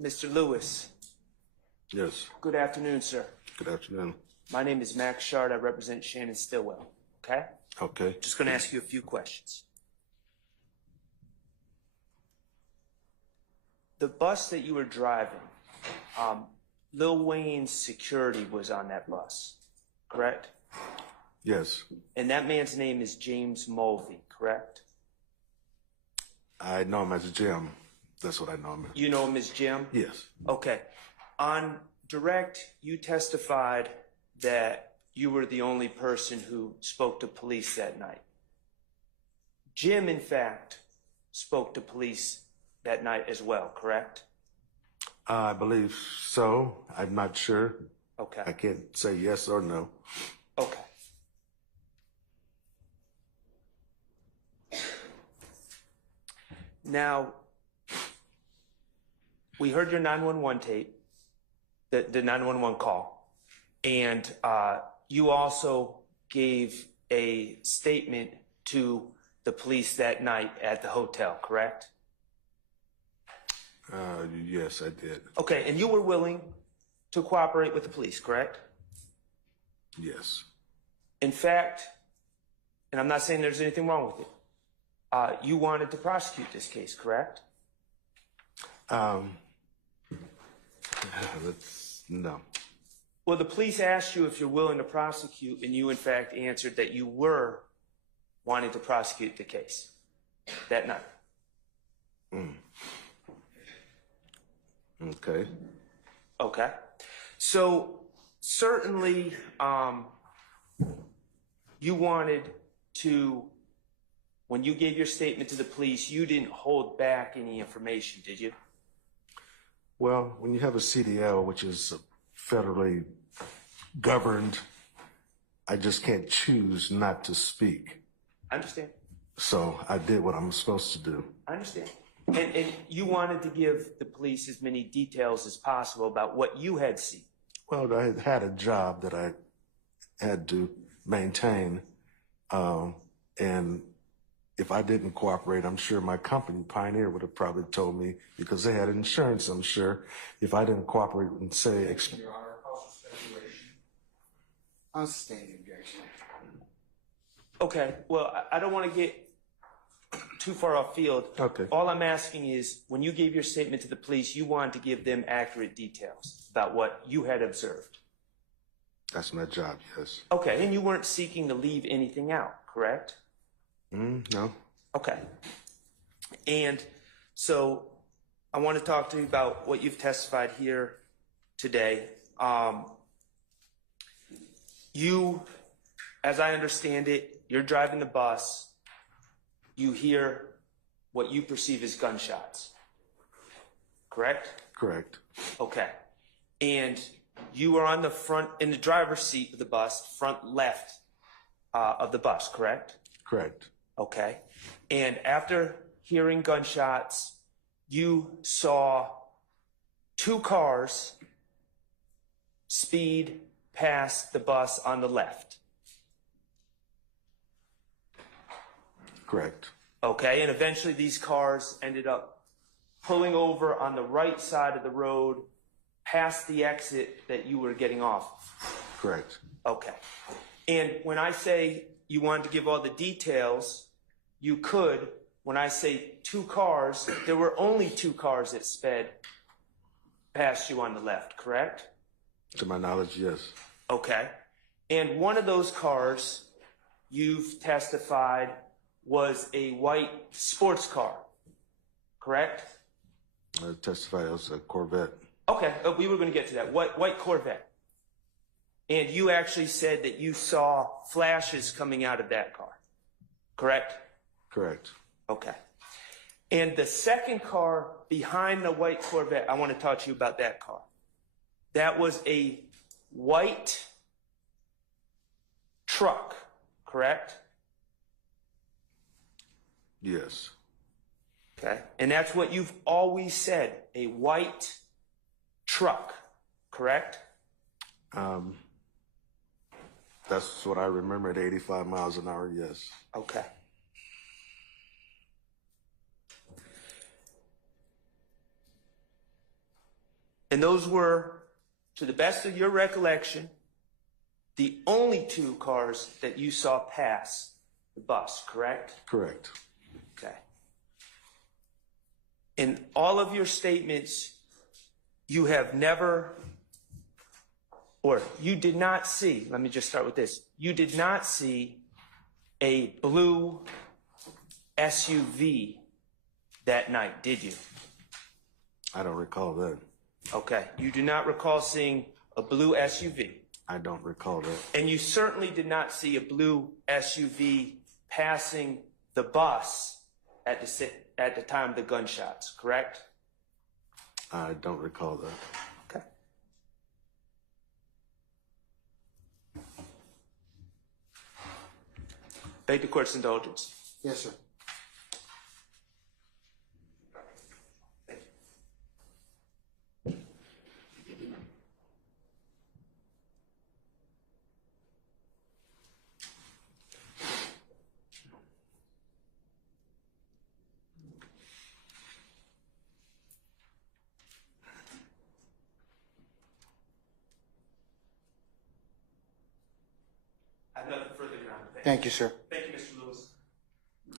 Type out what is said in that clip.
Mr. Lewis. Yes. Good afternoon, sir. Good afternoon. My name is Max Schardt. I represent Shannon Stillwell. Okay? Okay. Just going to ask you a few questions. The bus that you were driving, Lil Wayne's security was on that bus, correct? Yes. And that man's name is James Mulvey, correct? I know him as Jim. That's what I know him as. You know him as Jim? Yes. Okay. On direct, you testified that you were the only person who spoke to police that night. Jim, in fact, spoke to police that night as well, correct? I believe so. I'm not sure. Okay. I can't say yes or no. Okay. Now, we heard your 911 tape, the 911 call, and you also gave a statement to the police that night at the hotel, correct? Yes, I did. Okay, and you were willing to cooperate with the police, correct? Yes. In fact, and I'm not saying there's anything wrong with it, you wanted to prosecute this case, correct? No. Well, the police asked you if you're willing to prosecute, and you, in fact, answered that you were wanting to prosecute the case that night. Okay. Okay. So, certainly, you wanted to, when you gave your statement to the police, you didn't hold back any information, did you? Well, when you have a CDL, which is federally governed, I just can't choose not to speak. I understand. So I did what I'm supposed to do. I understand. And you wanted to give the police as many details as possible about what you had seen. Well, I had a job that I had to maintain, and if I didn't cooperate, I'm sure my company, Pioneer, would have probably told me, because they had insurance, I'm sure, if I didn't cooperate and say... Your Honor, cause for speculation. I'll sustain the objection. Okay, well, I don't want to get too far off field. Okay. All I'm asking is, when you gave your statement to the police, you wanted to give them accurate details about what you had observed. That's my job, yes. Okay, and you weren't seeking to leave anything out, correct? No. Okay. And so I want to talk to you about what you've testified here today. You, as I understand it, you're driving the bus. You hear what you perceive as gunshots, correct? Correct. Okay. And you are on the front, in the driver's seat of the bus, front left of the bus, correct? Correct. Okay. And after hearing gunshots, you saw two cars speed past the bus on the left. Correct. Okay. And eventually these cars ended up pulling over on the right side of the road past the exit that you were getting off of. Correct. Okay. And when I say you wanted to give all the details, you could. When I say two cars, there were only two cars that sped past you on the left, correct? To my knowledge, yes. Okay. And one of those cars, you've testified, was a white sports car, correct? I testified it was a Corvette. Okay, we were going to get to that. White Corvette. And you actually said that you saw flashes coming out of that car, correct? Correct. Okay. And the second car behind the white Corvette, I want to talk to you about that car. That was a white truck, correct? Yes. Okay. And that's what you've always said, a white truck, correct? That's what I remember at 85 miles an hour, yes. Okay. And those were, to the best of your recollection, the only two cars that you saw pass the bus, correct? Correct. Okay. In all of your statements, you have never, or you did not see, let me just start with this. You did not see a blue SUV that night, did you? I don't recall that. Okay. You do not recall seeing a blue SUV. I don't recall that. And you certainly did not see a blue SUV passing the bus at the time of the gunshots, correct? I don't recall that. Okay. Beg the court's indulgence. Yes, sir. I have nothing further, Your Honor. Thank you, sir. Thank you.